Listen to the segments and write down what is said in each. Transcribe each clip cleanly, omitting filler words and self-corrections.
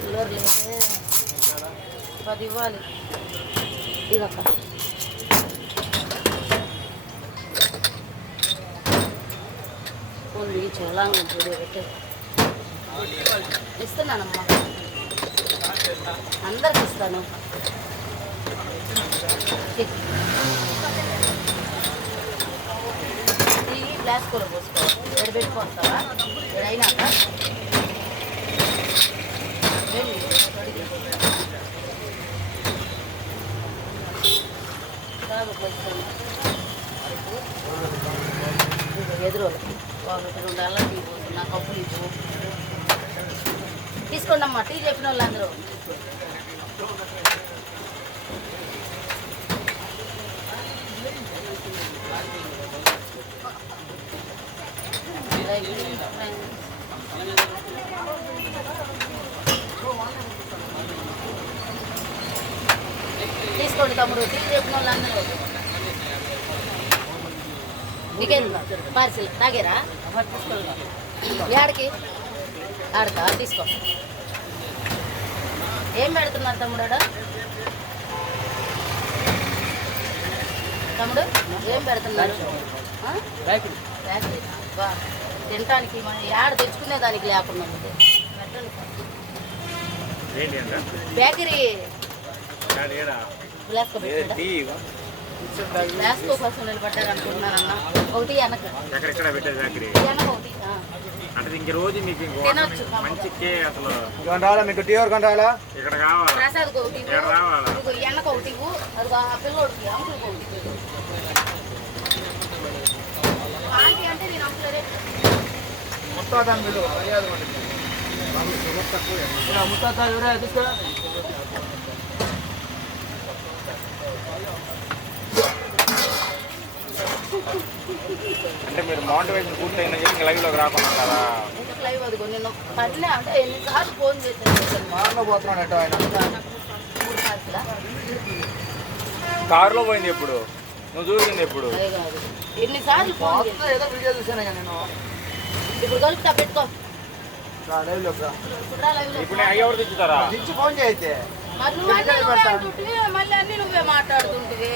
చిల్లర లేదే 10 ఇవ్వాలి. ఇదక్క కొన్ని చలాంగా పెట్టే ఇస్తున్నానమ్మా, అందరికి ఇస్తాను. ఈ గ్లాస్ కూర పోసుకోవాలి. ఎడబెట్టుకుంటావా ఎడైనాక ఎదురు ఒకటి 2 అల్లం టీ పోతున్నా, కప్పులు ఇవ్వు. తీసుకోండి అమ్మా, టీ చెప్పిన వాళ్ళు అందరూ. తీసుకోండి తమ్ముడు, టీ చెప్పిన వాళ్ళు అందరూ. నీకేం పార్సిల్ తాగేరా? ఏడికి ఆడతా తీసుకో. ఏం పెడుతున్నారు తమ్ముడు? తమ్ముడు ఏం పెడుతున్నారు? బా తినటానికి మనం ఏడ తెచ్చుకునే దానికి లేకుండా బేకరీ గ్లాస్కో కోసం నిలబడ్డారు అనుకుంటున్నానన్న. ఒకటి వెనక ఒకటి తినొచ్చు. ప్రసాద్ ఒకటి వెనక ఒకటి అది ఆ పిల్లడికి అంకుల్ ఒకటి. ఆంటీ అంటే నేను అంకులరే. అంటే మీరు మౌంటైన్ పూర్తయిన ఇంకా లైవ్లోకి రాకుండా కదా? లైవ్ అదిగో నేను పడినా అంటే ఎన్నిసార్లు ఫోన్ చేశాను. కారులో పోతున్నాడు ఆయన. కారులో పోయింది ఎప్పుడు? నువ్వు చూసింది ఎప్పుడు? ఎన్నిసార్లు ఫోన్ ఏదో వీడియో చూసాను నేను. ఇప్పుడు కలుపుతా పెట్టుకో. ఇప్పుడు ఎవరు తెచ్చుతారా? తెచ్చి ఫోన్ చేయతే మళ్ళీ అన్ని నువ్వే మాట్లాడుతుంటివి.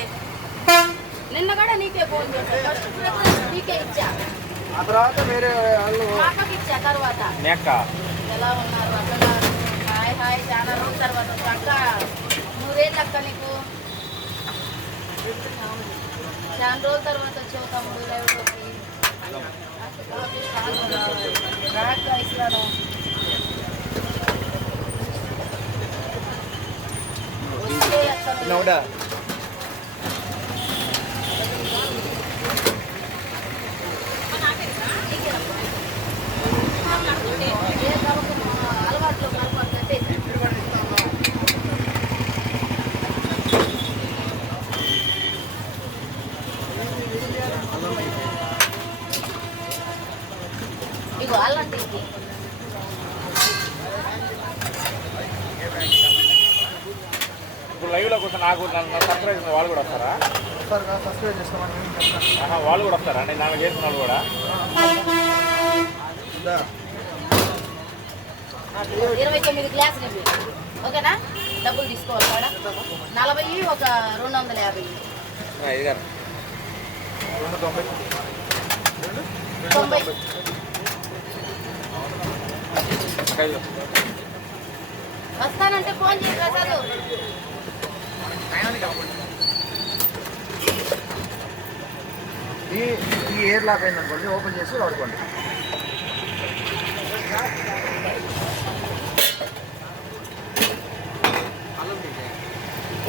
నిన్న కూడా నీకే ఫోన్ చేశాను. ఫస్ట్ ప్రిఫరెన్స్ నీకే ఇచ్చా, ఆ తర్వాత వేరే పాపకి ఇచ్చా. తర్వాత ఎలా ఉన్నారు అక్కడ? Hi hi. చాలా రోజుల తర్వాత అక్క. 3 ఏళ్ళు అక్క నీకు. చాలా రోజుల తర్వాత వచ్చావు తమ్ముడు లైవ్లోకి. ఇస్తాను. నోడా అలవాట్లో కట్టే ఇగో అల్లం తీసి ఇప్పుడు లైవ్లో కోసం నాకు సబ్స్క్రైబ్ వాళ్ళు కూడా వస్తారా? సబ్స్క్రైబ్ చేసుకోమని వాళ్ళు కూడా వస్తారా? నేను నాకు చేసిన వాళ్ళు కూడా 29 గ్లాసులు ఇవి. ఓకేనా? డబ్బులు తీసుకోవాలి కూడా. 40 ఒక 250. 90. వస్తానంటే ఫోన్ చేయి ప్రసాదు. ఈ ఎయిర్ లాక్ అయింది అనుకోండి, ఓపెన్ చేసి వాడుకోండి.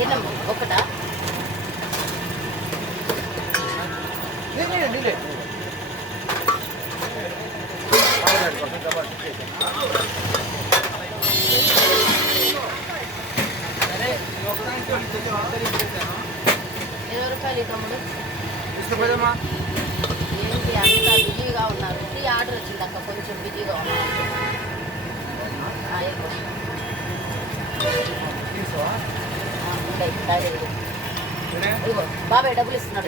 ఏనమ్మా ఒకటా? ₹20 తమ్ముడు. ఏంటి అంత బిజీగా ఉన్నారు? ఆర్డర్ వచ్చింది అక్క, కొంచెం బిజీగా ఉన్నారు. బాబాయ్ డబ్బులు ఇస్తున్నాడు.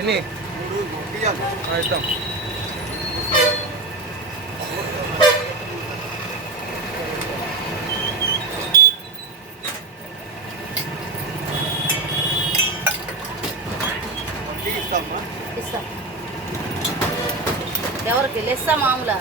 ఇస్తా ఎవరికి లెస్సా మామూలా